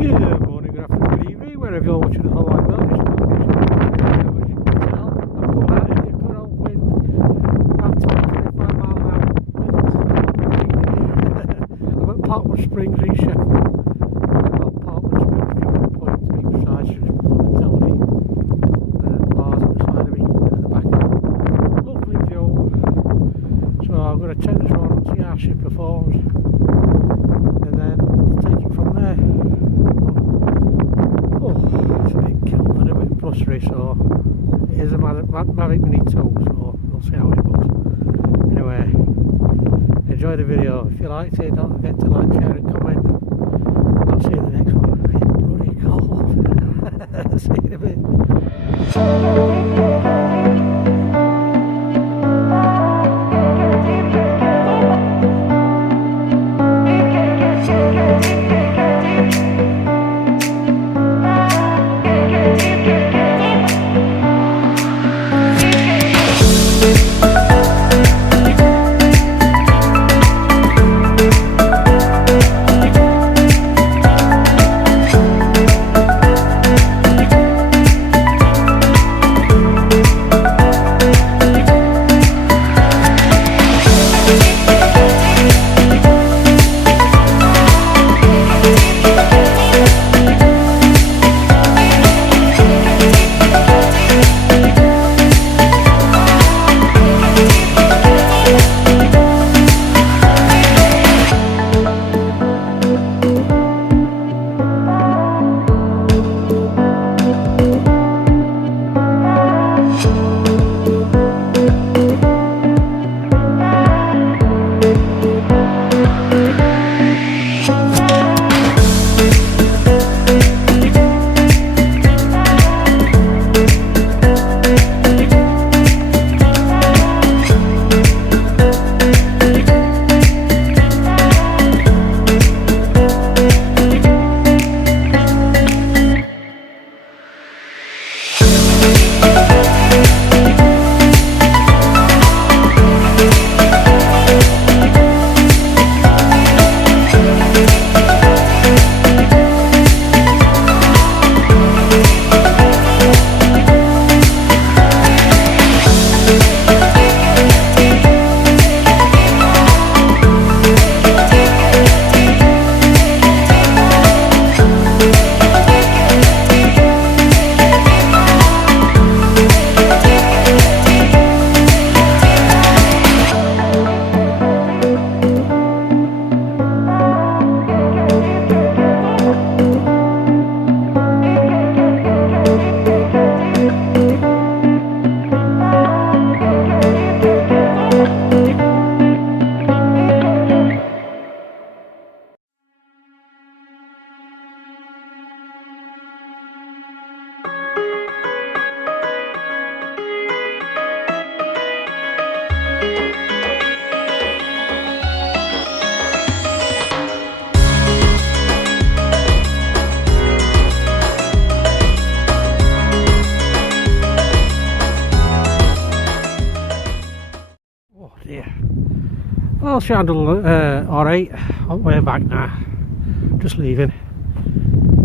Good morning, good afternoon, good evening, wherever you're watching the whole wide world. As you can tell, I've come out in a good old wind, about 25 mile an hour wind. I'm at Parkwood Springs in Sheffield. Parkwood Springs, viewing point to be precise, as you can tell me. Bars at the side of me, at the back of me. Lovely view. So I'm going to take this on, see how she performs, and then take it from there. It's a bit cold and a bit blustery, so it is a Mavic Mini 2, so we'll see how it goes. Anyway, enjoy the video. If you liked it, don't forget to like, share and comment. I'll see you in the next one. It's bloody cold. See you in a bit. she handled alright. On the way back now, just leaving.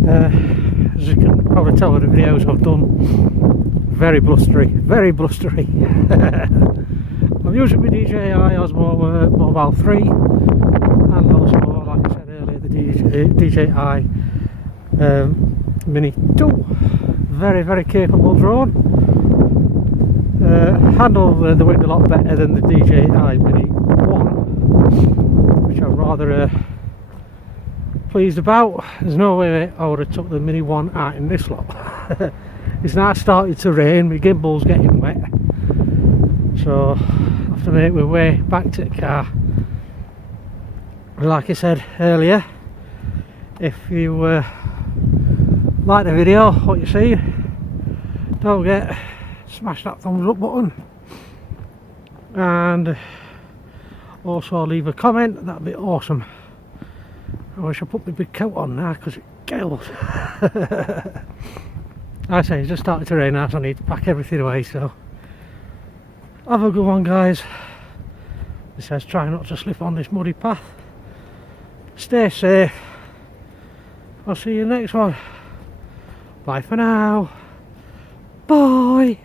As you can probably tell with the videos I've done, very blustery, very blustery. I'm using my DJI Osmo Mobile 3 and also, like I said earlier, the DJI Mini 2. Very, very capable drone. Handle the wind a lot better than the DJI Mini 1, which I'm rather pleased about. There's no way I would have took the Mini 1 out in this lot. It's now started to rain, my gimbal's getting wet, so I have to make my way back to the car. Like I said earlier, if you like the video, what you see, don't forget smash that thumbs up button, and also leave a comment. That'd be awesome. I wish I put my big coat on now because it gales. I say it's just started to rain now, so I need to pack everything away. So have a good one, guys. It says try not to slip on this muddy path. Stay safe. I'll see you next one. Bye for now. Bye.